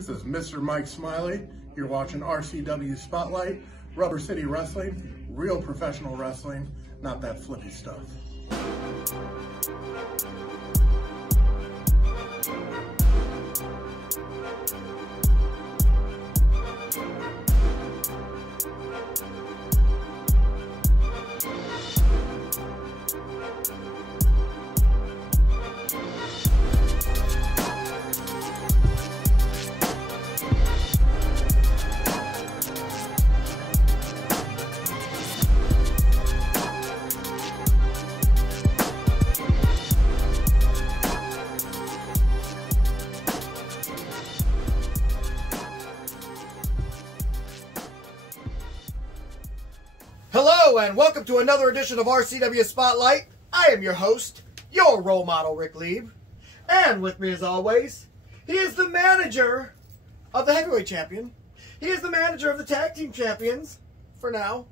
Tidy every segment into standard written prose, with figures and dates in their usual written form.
This is Mr. Mike Smiley. You're watching RCW Spotlight, Rubber City Wrestling, real professional wrestling, not that flippy stuff. Hello and welcome to another edition of RCW Spotlight. I am your host, your role model, Rick Lieb. And with me as always, he is the manager of the heavyweight champion. He is the manager of the tag team champions, for now.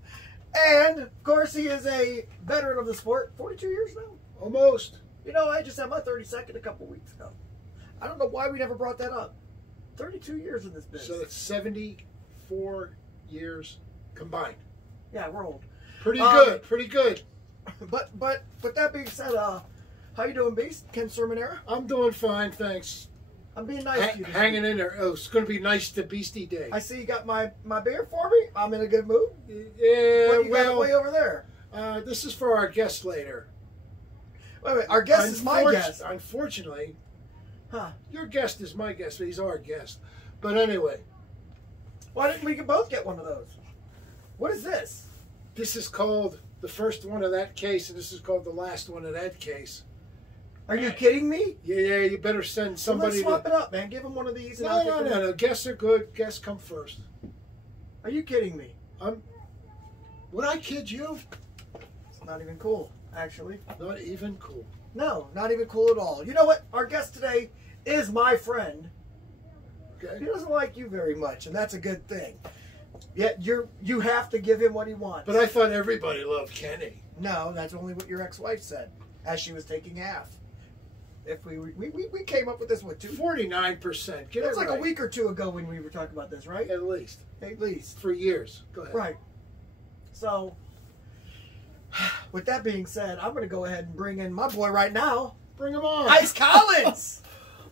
And, of course, he is a veteran of the sport, 42 years now. Almost. You know, I just had my 32nd a couple weeks ago. I don't know why we never brought that up. 32 years in this business. So it's 74 years combined. Yeah, we're old. Pretty good, pretty good. But that being said, how you doing, Beast? Ken Cerminara? I'm doing fine, thanks. I'm being nice to you. Hanging in there. Oh, it's going to be nice to Beastie Day. I see you got my beer for me. I'm in a good mood. Yeah, What you got way over there? This is for our guest later. Wait, our guest is my guest. Unfortunately, Huh. your guest is my guest, but he's our guest. But anyway. Why didn't we both get one of those? What is this? This is called the first one of that case, and this is called the last one of that case. Are you kidding me? Yeah, you better send somebody. Well, let's swap it up, man. Give him one of these. And No. Guests are good. Guests come first. Are you kidding me? Would I kid you? It's not even cool, actually. Not even cool. No, not even cool at all. You know what? Our guest today is my friend. Okay. He doesn't like you very much, and that's a good thing. Yet you have to give him what he wants. But I thought everybody loved Kenny. No, that's only what your ex-wife said, as she was taking half. If we came up with this with 49%. It was like a week or two ago when we were talking about this, right? At least. At least. For years. Go ahead. Right. So, with that being said, I'm going to go ahead and bring in my boy right now. Bring him on. Ice Kollins!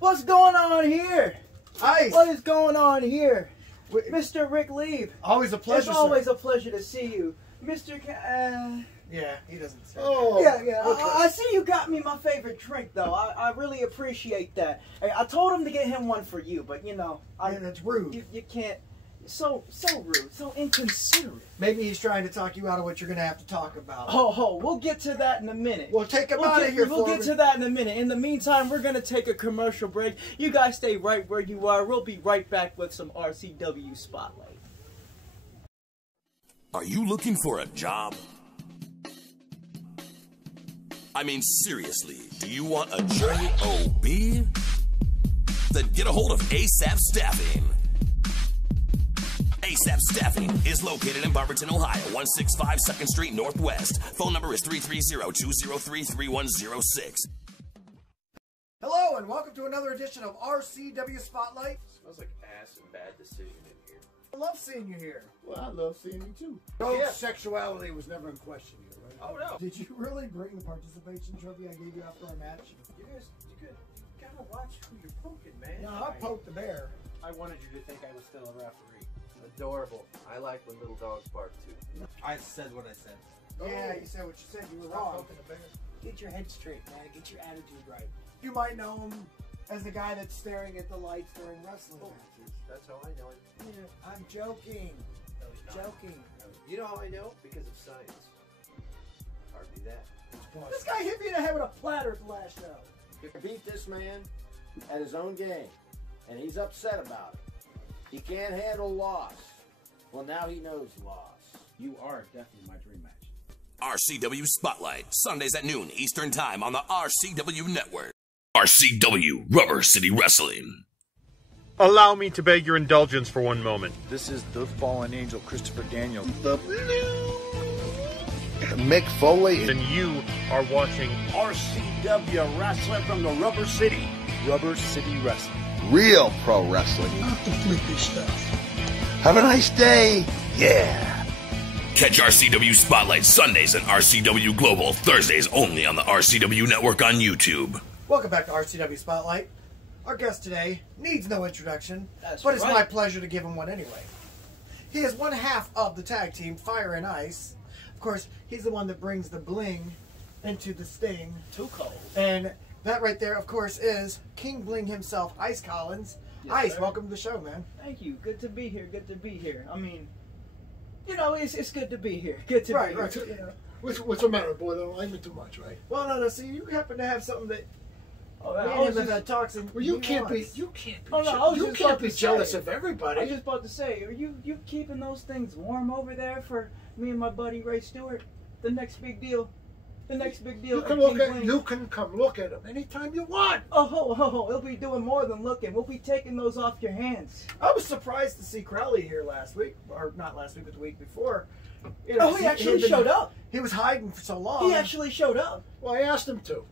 What's going on here? Ice! What is going on here? Mr. Rick Lieb. Always a pleasure, It's always sir. a pleasure to see you. Mr. Yeah, he doesn't say Oh. Yeah. Okay. I see you got me my favorite drink, though. I really appreciate that. I told him to get him one for you, but, you know. Yeah, that's rude. You can't. So rude. So inconsiderate. Maybe he's trying to talk you out of what you're going to have to talk about. We'll get to that in a minute. Well, take him out of here We'll get to that in a minute. In the meantime, we're going to take a commercial break. You guys stay right where you are. We'll be right back with some RCW Spotlight. Are you looking for a job? I mean, seriously, do you want a job? Then get a hold of ASAP Staffing. ASAP Staffing is located in Barberton, Ohio, 165 2nd Street Northwest. Phone number is 330-203-3106. Hello, and welcome to another edition of RCW Spotlight. Smells like ass and bad decision in here. I love seeing you here. Well, I love seeing you too. Yeah. Sexuality was never in question here, right? Oh no! Did you really bring the participation trophy I gave you after our match? You gotta watch who you're poking, man. No, I poked the bear. I wanted you to think I was still a referee. Adorable. I like when little dogs bark too. I said what I said. Yeah, you said what you said. You were wrong. Get your head straight, man. Get your attitude right. You might know him as the guy that's staring at the lights during wrestling matches. That's how I know it. Yeah, I'm joking. No, he's not. Joking. You know how I know? Because of science. Hardly that. This guy hit me in the head with a platter at the last show. Beat this man at his own game, and he's upset about it. He can't handle loss. Well, now he knows loss. You are definitely my dream match. RCW Spotlight, Sundays at noon Eastern Time on the RCW Network. RCW Rubber City Wrestling. Allow me to beg your indulgence for one moment. This is the fallen angel, Christopher Daniel. The Mick Foley. And you are watching RCW Wrestling from the Rubber City. Rubber City Wrestling. Real pro wrestling. Not the flippy stuff. Have a nice day. Yeah. Catch RCW Spotlight Sundays and RCW Global Thursdays only on the RCW Network on YouTube. Welcome back to RCW Spotlight. Our guest today needs no introduction, That's but it's right. my pleasure to give him one anyway. He is one half of the tag team Fire and Ice. Of course, he's the one that brings the bling into the Sting. Too cold. And that right there, of course, is King Bling himself, Ice Kollins. Yes, Ice, sir. welcome to the show, man. Thank you. Good to be here. Good to be here. I mean, you know, it's good to be here. Good to be here. Right. You know? What's the matter, boy? Don't like me too much, right? Well, no, see, you happen to have something that Oh, me I and was him have just- had talks and Well, you he can't be. wants. You can't be. Oh, no, I was you just can't about be to jealous say. of I everybody. was just about to say, are you keeping those things warm over there for me and my buddy Ray Stewart? The next big deal. The next big deal. You can at look King at. Bling. You can come look at them anytime you want. Oh, he'll be doing more than looking. We'll be taking those off your hands. I was surprised to see Crowley here last week, or not last week, but the week before. You know, Oh, he had actually been- showed up. He was hiding for so long. He actually showed up. Well, I asked him to.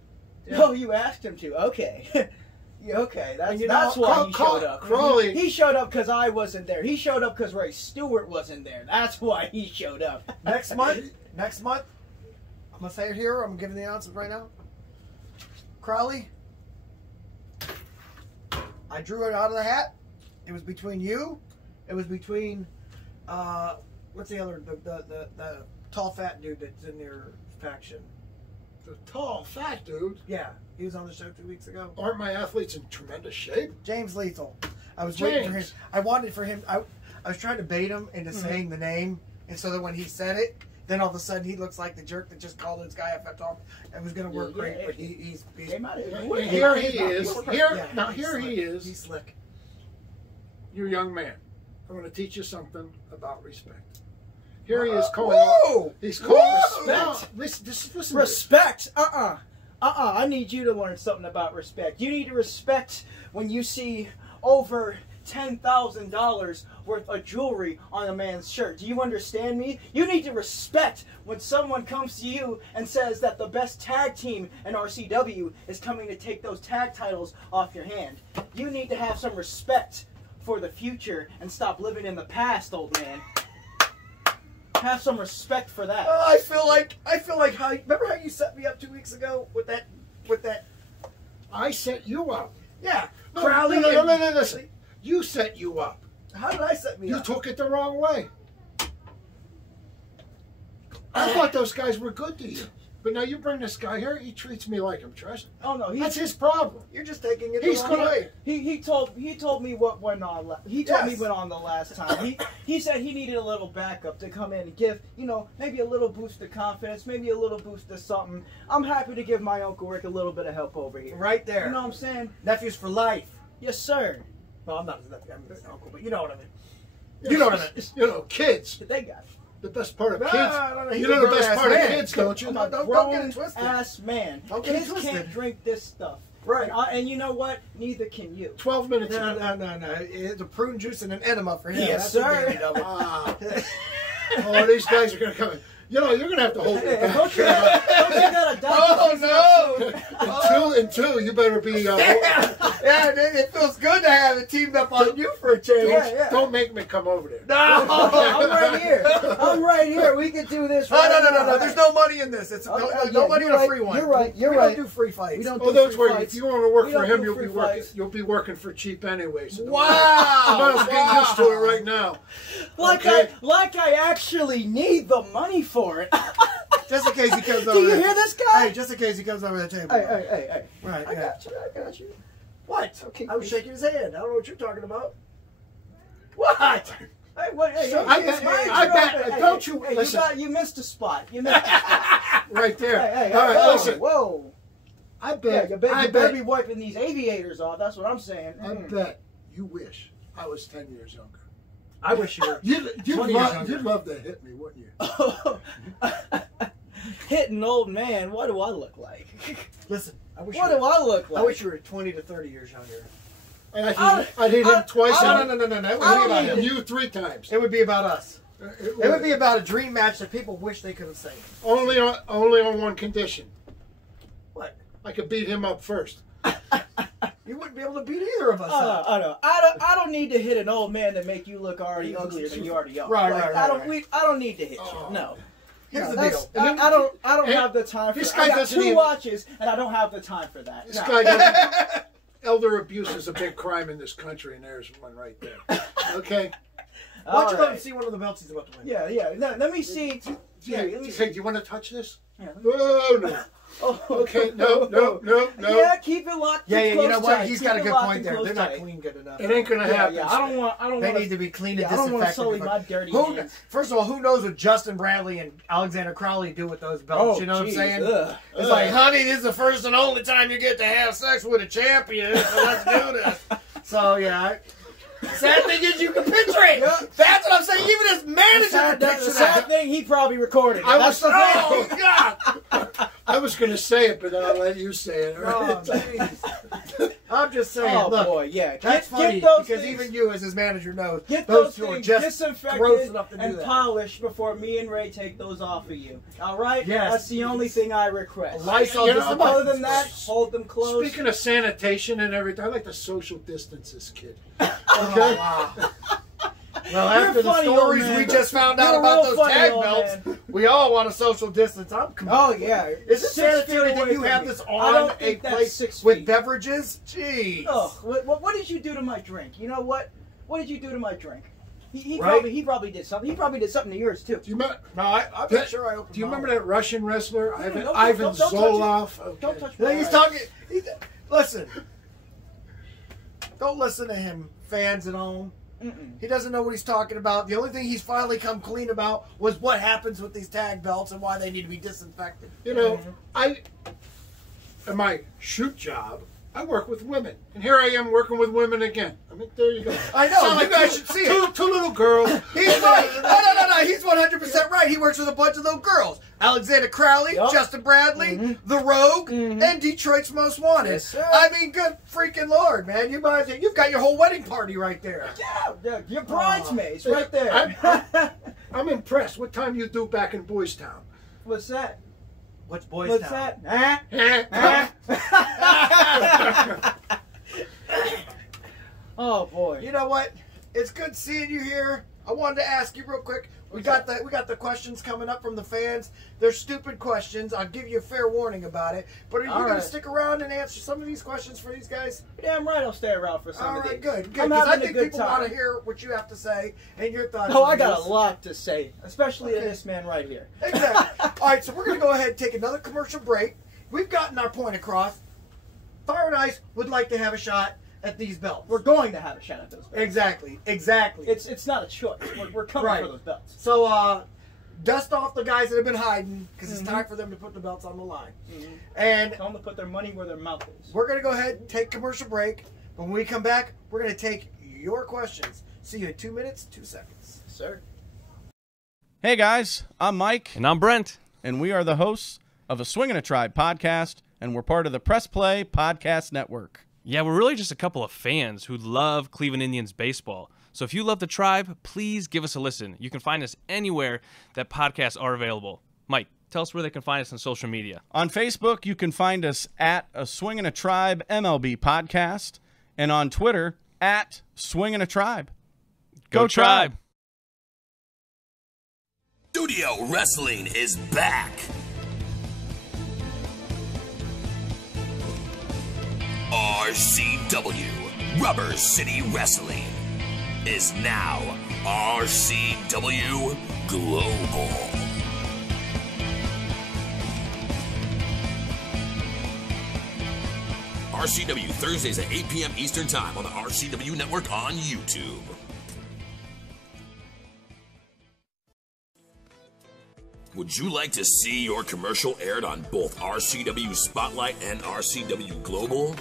Yeah. Oh, you asked him to. Okay. Yeah, okay, that's, And you know, that's why he showed up. Crowley. He showed up because I wasn't there. He showed up because Ray Stewart wasn't there. That's why he showed up. Next month, I'm gonna say it here. I'm giving the announcement right now. Crowley, I drew it out of the hat. It was between you. It was between what's the other the tall fat dude that's in your faction. The tall, fat dude. Yeah, he was on the show 2 weeks ago. Aren't my athletes in tremendous shape? James Lethal. I was waiting for him. James. I wanted for him. I was trying to bait him into saying the name, and so that when he said it, then all of a sudden he looks like the jerk that just called this guy a fat talk. It was going to work great, but he's Came out of it. And here he is. Yeah, Now he's here he slick. is. He's slick. You young man. I'm going to teach you something about respect. Here he is calling. Whoa! He's calling Whoa! respect. Listen to this. Respect. I need you to learn something about respect. You need to respect when you see over $10,000 worth of jewelry on a man's shirt. Do you understand me? You need to respect when someone comes to you and says that the best tag team in RCW is coming to take those tag titles off your hand. You need to have some respect for the future and stop living in the past, old man. Have some respect for that. I feel like how. Remember how you set me up 2 weeks ago with that? I set you up. Yeah, No, Crowley. no, and- listen. You set you up. How did I set me You up? took it the wrong way. I thought those guys were good to you. But now you bring this guy here, he treats me like I'm treasure. Oh no, That's his problem. You're just taking it He's the wrong gonna- way. He told me what went on. He told me Yes. what on the last time. He said he needed a little backup to come in and give, maybe a little boost of confidence, maybe a little boost of something. I'm happy to give my Uncle Rick a little bit of help over here. Right there. You know what I'm saying? Nephews for life. Yes, sir. Well, I'm not his nephew. I'm his uncle, but you know what I mean. You know what I mean. You know, kids. They got it. The best part of No, kids. no, he's You a know the best grown-ass part of man. kids, don't you? Come on, don't get Grown it twisted. ass man. Don't get it Kids twisted. can't drink this stuff. Right. And you know what? Neither can you. 12 minutes No, ago. no. It's a prune juice and an enema for him. Yes, That's a sir. daily double. Ah. Oh, these guys are going to come in. You know, you're going to have to hold it back. Don't you got a Oh, no. And two, you better be. Yeah, it feels good to have it teamed up on you for a change. Yeah. Don't make me come over there. No. I'm right here. I'm right here. We can do this. No. There's no money in this. It's no money in a free one. You're right. You're we right. don't do free fights. We don't Oh, do don't free worry. fights. If you want to work We for don't him, do you'll free be working. fights. You'll be working for cheap anyway. So Wow. you might as well get used to it right now. Like I actually need the money for it. Just in case he comes Do over. you there. hear this guy? Hey, just in case he comes over the table. Hey. Right. I yeah. got you. What? Okay. I was shaking his hand. I don't know what you're talking about. What? Hey, what? Hey, I hey, bet- hey, I hey, bet- hey, don't hey, you- hey, listen. you missed a spot. You missed. Right there. Hey, All right, whoa, listen. Whoa. I Yeah, bet. you I better bet. be wiping these aviators off. That's what I'm saying. I bet you wish I was 10 years younger. I wish you were. You'd 20 years love, younger. you'd love to hit me, wouldn't you? Hit an old man. What do I look like? Listen, I wish What you do were, I look like? I wish you were 20 to 30 years younger. I'd hit him twice. No. and It would be I about don't him. and you 3 times. It would be about us. It It would be about a dream match that people wish they could have seen. only on one condition. What? I could beat him up first. You wouldn't be able to beat either of us. I don't need to hit an old man to make you look already uglier than you already are. Right. I don't need to hit you. No. Here's the deal. I don't have the time for that. I got 2 watches, and I don't have the time for that. This guy doesn't. Elder abuse is a big crime in this country, and there's one right there. Okay. Why don't you let him see one of the belts he's about to win? Yeah. Let me see. Hey, do you want to touch this? Yeah. Oh, no. Okay, no. Yeah, keep it locked. Yeah, you know what? Tight. He's keep got a good point there. Tight. They're not clean good enough. It ain't gonna happen. Yeah, I don't want. They need to be clean and I don't want to sully disinfected. my dirty hands. First of all, who knows what Justin Bradley and Alexander Crowley do with those belts? You know what I'm saying? It's like, honey, this is the first and only time you get to have sex with a champion, so let's do this. So yeah. Sad thing is you can picture it. Yeah. That's what I'm saying. Even his manager can picture the sad thing, he probably recorded it. Oh, God. I was going to say it, but then I'll let you say it. Oh, jeez. I'm just saying. Oh, look, boy, yeah. That's funny because even you, as his manager, knows those two are just gross enough to do and that. polished before me and Ray take those off of you. All right? Yes. That's the only thing I request. Lysol other than that, hold them close. Speaking of sanitation and everything, I like to social distance this kid. Okay? Oh, wow. Well, after the stories we just found out about those tag belts, we all want a social distance. Oh, yeah. Is it sanitary that you have this on a place with beverages? Jeez. Oh, what did you do to my drink? You know what? What did you do to my drink? He probably did something. He probably did something to yours, too. Do you remember? No, I'm not sure I opened. Do you remember that Russian wrestler, don't Zolov? Okay. Don't touch me. He's talking. Listen. Don't listen to him, fans at home. He doesn't know what he's talking about. The only thing he's finally come clean about was what happens with these tag belts and why they need to be disinfected. You know, in my shoot job, I work with women. And here I am working with women again. I mean, there you go. I know. You guys should see it. Two little girls. He's right. No. He's 100% right. He works with a bunch of little girls. Alexander Crowley, Justin Bradley, The Rogue, and Detroit's Most Wanted. Yes, I mean, good freaking Lord, man. You've got your whole wedding party right there. Yeah, your bridesmaids right there. I'm impressed. What time you do back in Boys Town? What's that? What's Boys What's Town? that? Oh boy! You know what? It's good seeing you here. I wanted to ask you real quick. We got the questions coming up from the fans. They're stupid questions. I'll give you a fair warning about it. But are you going to stick around and answer some of these questions for these guys? Damn right, I'll stay around for some of these. All right, good. I'm Because I having a think good people time. want to hear what you have to say and your thoughts. Oh, on I got this. a lot to say, especially to this man right here. Exactly. All right, so we're going to go ahead and take another commercial break. We've gotten our point across. Fire and Ice would like to have a shot at these belts. We're going to have a shot at those belts. Exactly. It's not a choice. We're coming for those belts. So, dust off the guys that have been hiding because it's time for them to put the belts on the line. And tell them to put their money where their mouth is. We're going to go ahead and take commercial break. But when we come back, we're going to take your questions. See you in 2 minutes, 2 seconds. Sir. Hey guys, I'm Mike. And I'm Brent. And we are the hosts of a Swingin' a Tribe podcast, and we're part of the Press Play Podcast Network. Yeah, we're really just a couple of fans who love Cleveland Indians baseball. So if you love the Tribe, please give us a listen. You can find us anywhere that podcasts are available. Mike, tell us where they can find us on social media. On Facebook, you can find us at a Swingin' a Tribe MLB podcast, and on Twitter at Swingin' a Tribe. Go Tribe! Studio Wrestling is back. RCW, Rubber City Wrestling, is now RCW Global. RCW Thursdays at 8 p.m. Eastern Time on the RCW Network on YouTube. Would you like to see your commercial aired on both RCW Spotlight and RCW Global?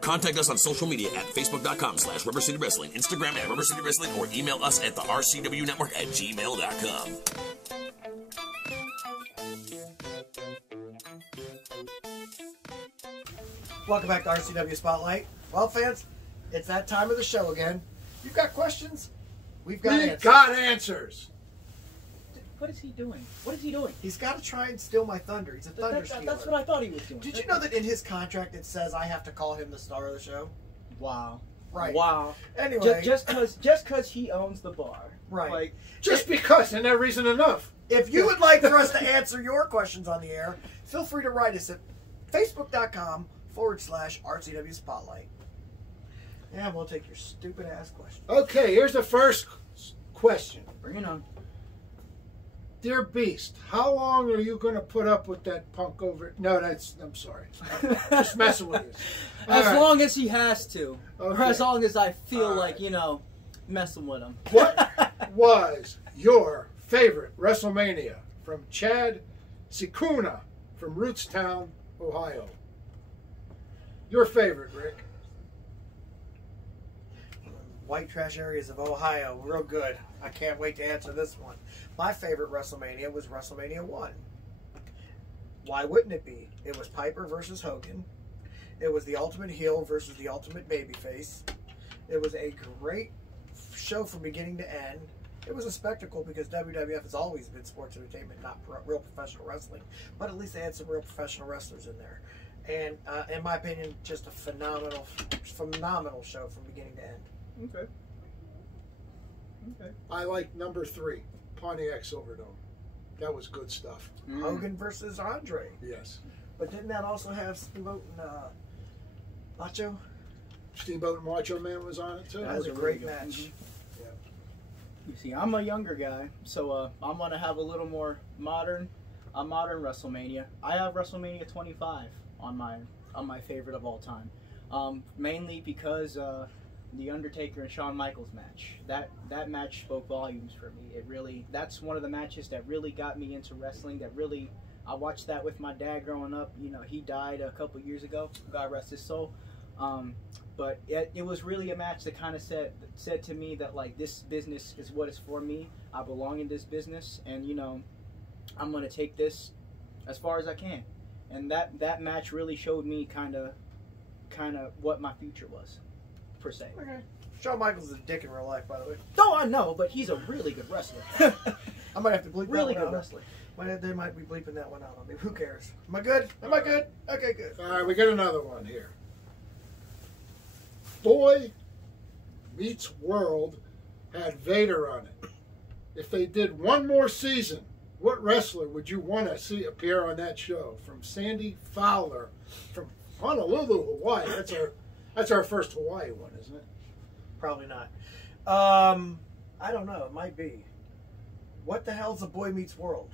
Contact us on social media at facebook.com/Rubber City Wrestling, Instagram at Rubber City Wrestling, or email us at the RCW Network at gmail.com. Welcome back to RCW Spotlight. Well, fans, it's that time of the show again. You've got questions? We've got answers. What is he doing? What is he doing? He's got to try and steal my thunder. He's a thunder stealer. That's what I thought he was doing. Did you know that in his contract it says I have to call him the star of the show? Wow. Right. Wow. Anyway, just cause he owns the bar. Right. Like, just because, and that reason enough. If you would like for us to answer your questions on the air, feel free to write us at facebook.com/RCW Spotlight. Yeah, we'll take your stupid ass questions. Okay, here's the first question. Bring it on. Dear Beast, how long are you going to put up with that punk over? No, I'm sorry. Just messing with you. As long as he has to. Okay. Or as long as I feel like, messing with him. What was your favorite WrestleMania? From Chad Sikuna from Rootstown, Ohio. Your favorite, Rick? White trash areas of Ohio, real good. I can't wait to answer this one. My favorite WrestleMania was WrestleMania 1. Why wouldn't it be? It was Piper versus Hogan. It was the Ultimate Heel versus the Ultimate Babyface. It was a great show from beginning to end. It was a spectacle because WWF has always been sports entertainment, not real professional wrestling. But at least they had some real professional wrestlers in there. And in my opinion, just a phenomenal show from beginning to end. Okay. Okay. I like number 3, Pontiac Silverdome. That was good stuff. Hogan versus Andre. Yes. But didn't that also have Steamboat and Macho? Steamboat and Macho Man was on it too. That was a great match. Yeah. You see, I'm a younger guy, so I'm gonna have a little more modern WrestleMania. I have WrestleMania 25 on my favorite of all time, mainly because the Undertaker and Shawn Michaels match. That match spoke volumes for me. That's one of the matches that really got me into wrestling. I watched that with my dad growing up. He died a couple years ago. God rest his soul. But it was really a match that kind of said to me that, like, this business is what is for me. I belong in this business, and I'm gonna take this as far as I can. And that match really showed me kind of what my future was, per se. Okay. Shawn Michaels is a dick in real life, by the way. No, I know, but he's a really good wrestler. I might have to bleep really that good one out. wrestler. They might be bleeping that one out on me. Who cares? Am I good? Am I good? Okay, good. All right, we got another one here. Boy Meets World had Vader on it. If they did one more season, what wrestler would you want to see appear on that show? From Sandy Fowler from Honolulu, Hawaii. That's our first Hawaii one, isn't it? Probably not. I don't know. It might be. What the hell's a Boy Meets World?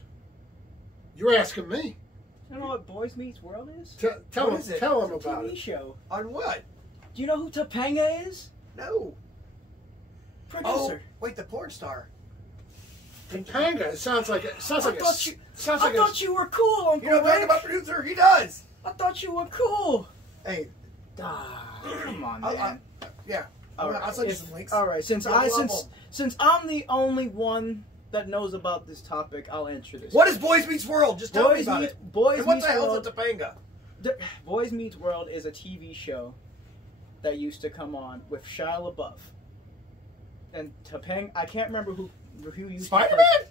You're asking me. You know what Boys Meets World is? Tell him about TV it. show. On what? Do you know who Topanga is? No. Producer. Oh, wait, the porn star. Topanga. It sounds like I thought you were cool, Uncle You know Rick. talking about producer? He does. I thought you were cool. Hey. Come on, man. Yeah. I'll send you some links. All right. Since I'm the only one that knows about this topic, I'll answer this. What is Boys Meets World? Just tell me about it. Boys and what Meets the hell World, is a Topanga? Boys Meets World is a TV show that used to come on with Shia LaBeouf and Topanga. I can't remember who used Spider-Man?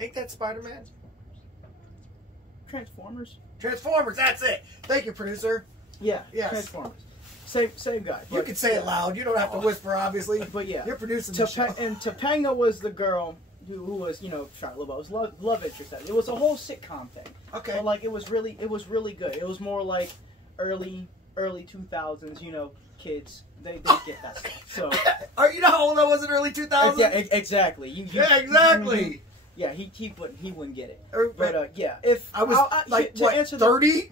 Ain't that Spider-Man? Transformers. Transformers. That's it. Thank you, producer. Yeah. Yes. Transformers. Same guy. You can say it loud. You don't have to whisper, obviously. But yeah, you're producing the show. And Topanga was the girl who was, Shia LaBeouf's love interest. It was a whole sitcom thing. Okay. But like it was really good. It was more like early 2000s. Kids they get that stuff. So you know how old I was in early 2000s? Yeah, exactly. Yeah, exactly. Yeah, he wouldn't get it. But yeah, if I was to answer 30.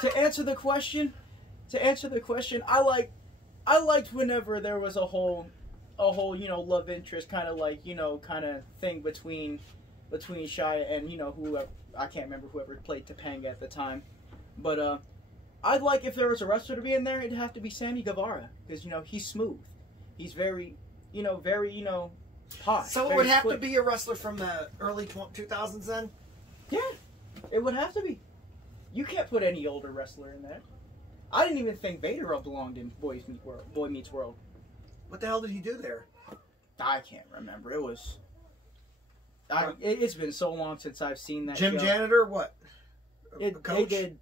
To answer the question, I liked whenever there was a whole love interest kind of thing between Shia and whoever, I can't remember whoever played Topanga at the time, but I'd like if there was a wrestler to be in there, it'd have to be Sammy Guevara because he's smooth, he's very hot. So it would have to be a wrestler from the early 2000s then? Yeah, it would have to be. You can't put any older wrestler in there. I didn't even think Vader belonged in Boy Meets World. What the hell did he do there? I can't remember. It was It's been so long since I've seen that Jim show. Janitor, what? They did.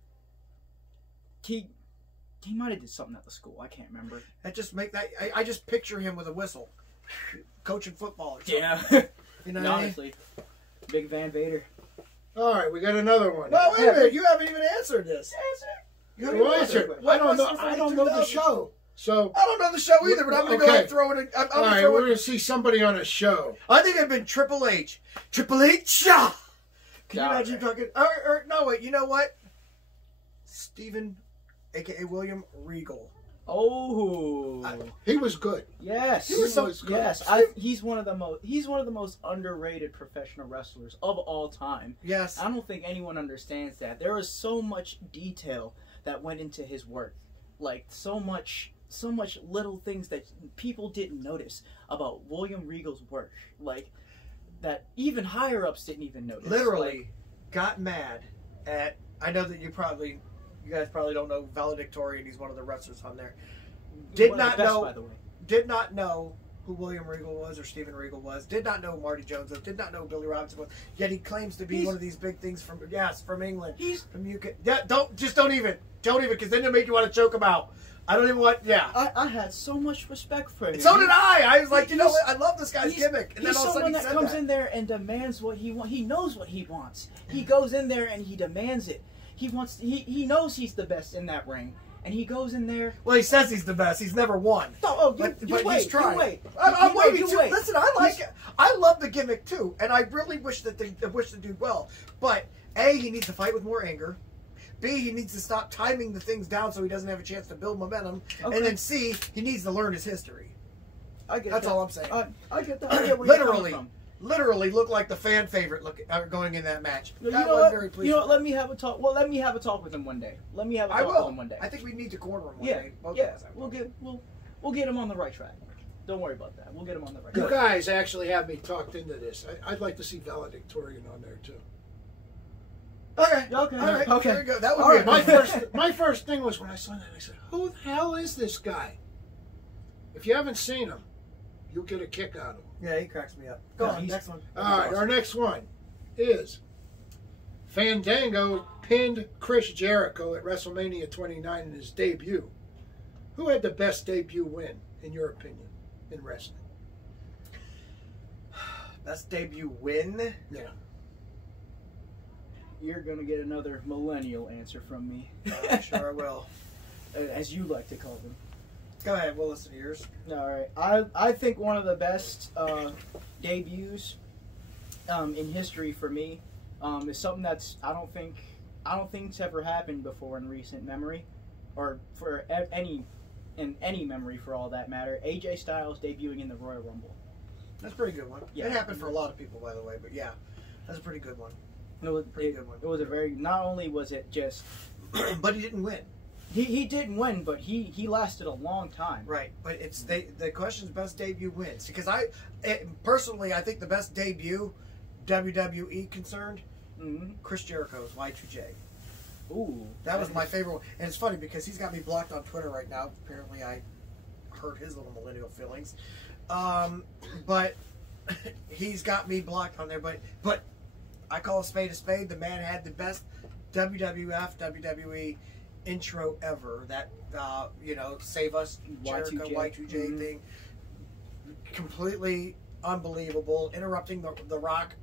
He might have did something at the school. I can't remember. I just picture him with a whistle, coaching football. Or something. Yeah. You know what honestly, Big Van Vader. All right, we got another one. No, wait a minute. You haven't even answered this. You haven't answered. I don't know the show. So I don't know the show either, but I'm going to go ahead and throw it in. All right, we're going to see somebody on a show. I think it'd been Triple H. Triple H. Can you imagine talking? Or no, wait. You know what? Stephen, a.k.a. William Regal. Oh, he was good. Yes, he was good. Yes, he's one of the most underrated professional wrestlers of all time. Yes, I don't think anyone understands that. There was so much detail that went into his work, like so much little things that people didn't notice about William Regal's work, like that even higher ups didn't even notice. Literally, got mad at. I know that you guys probably don't know Valedictorian. He's one of the wrestlers on there. Did not know who William Regal was or Steven Regal was. Did not know who Marty Jones was. Did not know who Billy Robinson was. Yet he claims to be one of these big things from England. He's from UK. Yeah, don't even, because then they'll make you want to choke him out. I don't even want. Yeah, I had so much respect for him. So did I. I was like, you know what? I love this guy's gimmick. And he's then all of a someone sudden that comes in there and demands what he wants. He knows what he wants. He goes in there and he demands it. He knows he's the best in that ring, and he goes in there. Well, he says he's the best. He's never won. But he's trying. I'm waiting too. Listen, I love the gimmick too, and I really wish the dude well. But A, he needs to fight with more anger. B, he needs to stop timing the things down so he doesn't have a chance to build momentum. Okay. And then C, he needs to learn his history. That's all I'm saying. I get that. I get where you're coming from. Literally looked like the fan favorite going in that match. You know what? Let me have a talk. Well, let me have a talk with him one day. Let me have a talk with him one day. I think we need to corner him one day. We'll get him on the right track. Don't worry about that. We'll get him on the right track. You guys actually have me talked into this. I'd like to see Valedictorian on there too. Okay. All right. There we go. That would be my first thing was when I saw that, I said, "Who the hell is this guy?" If you haven't seen him, you'll get a kick out of him. Yeah, he cracks me up. Go on, next one. All right, our next one is Fandango pinned Chris Jericho at WrestleMania 29 in his debut. Who had the best debut win, in your opinion, in wrestling? Best debut win? Yeah. You're going to get another millennial answer from me. I'm sure I will. As you like to call them. Go ahead, we'll listen to yours. All right. I think one of the best debuts in history for me is something that's I don't think's ever happened before in recent memory, or for any memory for all that matter. AJ Styles debuting in the Royal Rumble. That's a pretty good one. Yeah. It happened for a lot of people, by the way, but yeah, that's a pretty good one. It was a very. Not only was it just, but he didn't win. He didn't win, but he lasted a long time. Right, but it's the question's best debut wins, because personally I think the best debut WWE concerned, Chris Jericho's Y2J. Ooh, that was my favorite one, and it's funny because he's got me blocked on Twitter right now. Apparently, I hurt his little millennial feelings, but he's got me blocked on there. But I call a spade a spade. The man had the best WWE intro ever. That Save Us Jericho Y2J thing, completely unbelievable. Interrupting the Rock,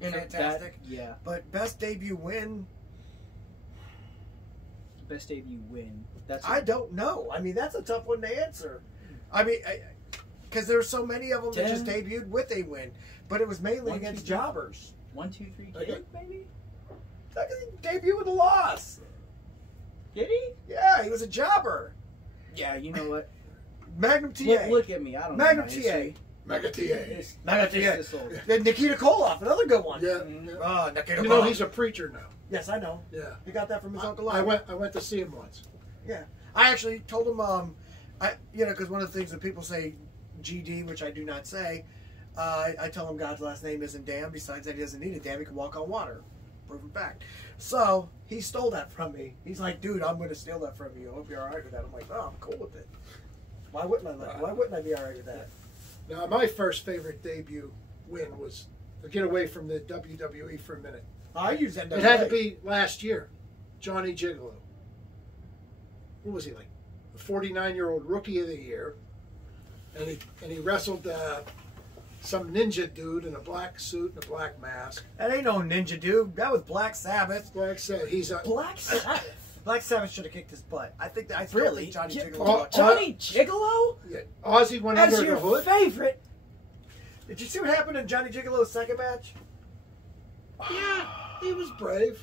fantastic. Yeah. But best debut win. Best debut win. I don't know. I mean, that's a tough one to answer. I mean, because there's so many of them that just debuted with a win, but it was mainly against jobbers. 1, 2, 3, Kid, maybe. Debut with a loss. Did he? Yeah, he was a jobber. Yeah, you know what? Magnum TA. Look at me. I don't know. Magnum TA. Mega TA. Mega TA. Nikita Koloff, another good one. Yeah. Nikita Koloff. Koloff. He's a preacher now. Yes, I know. Yeah. He got that from his uncle. I went to see him once. Yeah. I actually told him, because one of the things that people say, GD, which I do not say, I tell him God's last name isn't damn. Besides that, he doesn't need a damn. He can walk on water. Proven fact. So he stole that from me. He's like, dude, I'm going to steal that from you. I hope you're all right with that. I'm like, oh, I'm cool with it. Why wouldn't I be all right with that? Now, my first favorite debut win was get away from the WWE for a minute. I use NWA. It had to be last year. Johnny Gigolo. What was he like? The 49-year-old rookie of the year, and he wrestled some ninja dude in a black suit and a black mask. That ain't no ninja dude. That was Black Sabbath. Black Sabbath. He's a Black Sabbath. Black Sabbath should have kicked his butt. I think I still Really? think Johnny Gigolo. Johnny Gigolo? Yeah. Ozzy went As under your the hood. favorite? Did you see what happened in Johnny Gigolo's second match? Yeah, he was brave.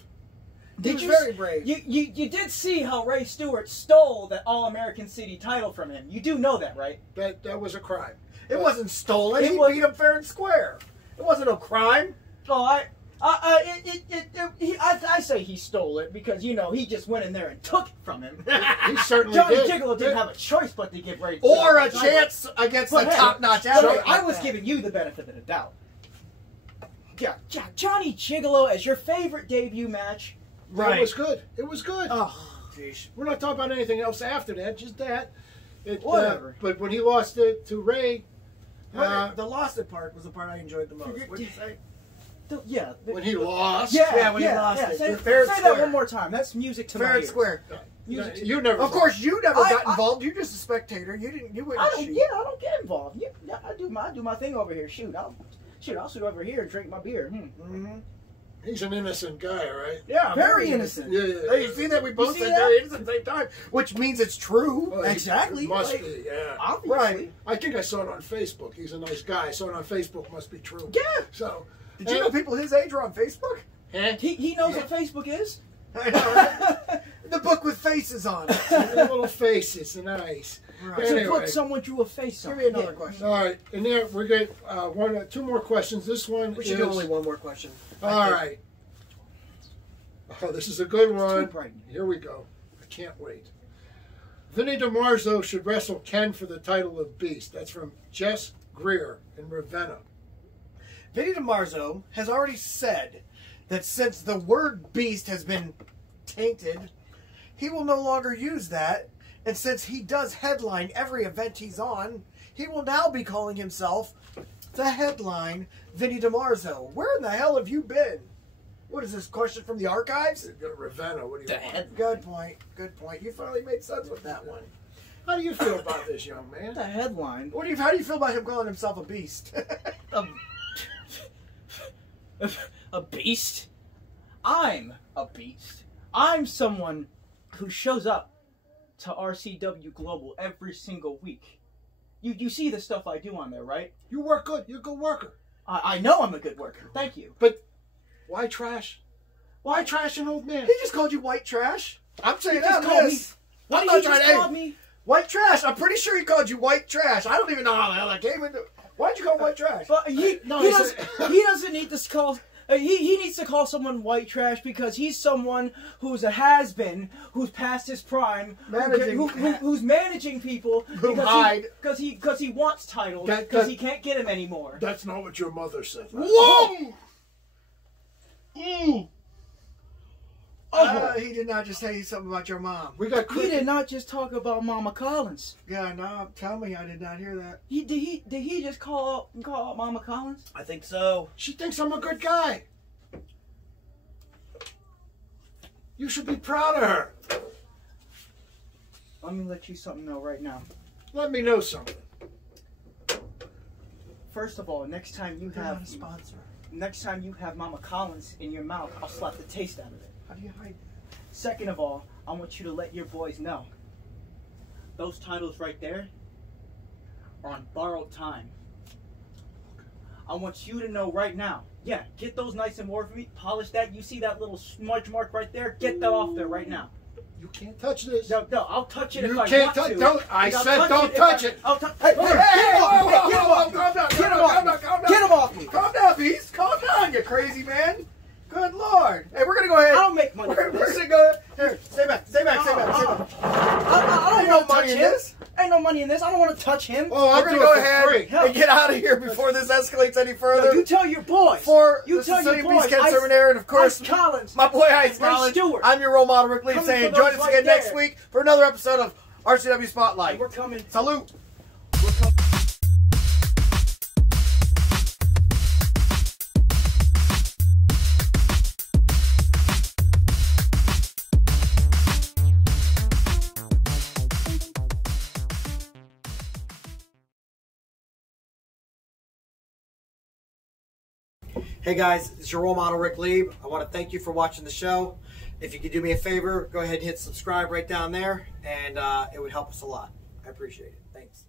He was very brave. You did see how Ray Stewart stole that All-American City title from him. You do know that, right? That was a crime. It wasn't stolen. It He was- beat him fair and square. It wasn't a crime. Oh, I say he stole it because, you know, he just went in there and took it from him. He certainly Johnny did. Gigolo didn't have a choice but to give Ray Or a Stewart the title. chance against But the hey, top-notch but athlete. hey, I like was that. giving you the benefit of the doubt. Yeah, Johnny Gigolo as your favorite debut match. It was good. It was good. Oh, jeez. We're not talking about anything else after that. Just that. Whatever. But when he lost it to Ray, The lost it part was the part I enjoyed the most. What'd you say? Yeah. when he lost, when he lost it. Say, Fair and say square. that one more time. That's music to Fair my and ears. square. Music to- you never. Of course, you never I- got involved. You're just a spectator. You didn't. You wouldn't I don't. shoot. Yeah, I don't get involved. Yeah, I do my thing over here. I'll sit over here and drink my beer. Mm-hmm. He's an innocent guy, right? Yeah, Very innocent. Yeah, yeah. Hey, you see that we both see said that? very innocent at the same time, which means it's true. Well, Exactly. It must Like, be, yeah. Obviously. Right. I think I saw it on Facebook. He's a nice guy. I saw it on Facebook. Must be true. Yeah. So, Did you know people his age are on Facebook? He knows what Facebook is. I know, right? The book with faces on it. little faces, nice. Right. It's a Anyway. book someone drew a face on. Give me another question. All right, and there we're getting two more questions. This one We should do only one more question. All right. Oh, this is a good one. bright. Here we go. I can't wait. Vinny DiMarzo should wrestle Ken for the title of Beast. That's from Jess Greer in Ravenna. Vinny DiMarzo has already said that since the word beast has been tainted, he will no longer use that. And since he does headline every event he's on, he will now be calling himself the headline Vinny DiMarzo. Where in the hell have you been? What is this question from the archives? Ravenna, what do you want? Good point. Good point. You finally made sense with that one. How do you feel about this, young man? The headline. How do you feel about him calling himself a beast? A beast? I'm a beast. I'm someone who shows up to RCW Global every single week. You see the stuff I do on there, right? You work good. You're a good worker. I know I'm a good worker. Thank you. But why trash? Why trash an old man? He just called you white trash. I'm saying He just that. called me. Yes. Why I'm did not he trying just to. call me? White trash. I'm pretty sure he called you white trash. I don't even know how the hell that came into. Why'd you call him white trash? But he doesn't need to call. He needs to call someone white trash because he's someone who's a has-been, who's past his prime, who's managing people because he wants titles because he can't get them anymore. That's not what your mother said. Whoa! Oh. He did not just tell you something about your mom. We got. He did not just talk about Mama Kollins. Yeah, no, tell me, I did not hear that. Did he just call out Mama Kollins? I think so. She thinks I'm a good guy. You should be proud of her. Let me let you something know right now. Let me know something. First of all, next time you have Mama Kollins in your mouth, I'll slap the taste out of it. How do you hide that? Second of all, I want you to let your boys know. Those titles right there are on borrowed time. I want you to know right now. Yeah, get those nice and warm for me. Polish that. You see that little smudge mark right there? Get that off there right now. You can't touch this. No, I'll touch it if You I can't want to. don't. I said don't touch it. I'll touch. Hey, Get him off me. Calm down, Beast. Calm down, you crazy man. Good Lord. Hey, we're going to go ahead. I don't make money. We're going to go ahead. Here, stay back. I don't Ain't no want to touch money in him. this. Ain't no money in this. I don't want to touch him. Oh, We're going to go ahead Hell. and get out of here before this escalates any further. You tell your boys. For you the tell your Sicilian boys. Beast, Ken Cerminara, and of course, Kollins. my boy Ice Ray Collins. Stewart. I'm your role model, Rick Lieb, Coming saying for join those us right again next there. week for another episode of RCW Spotlight. We're coming. Salute. We're coming. Hey guys, it's your role model, Rick Lieb. I want to thank you for watching the show. If you could do me a favor, go ahead and hit subscribe right down there, and it would help us a lot. I appreciate it. Thanks.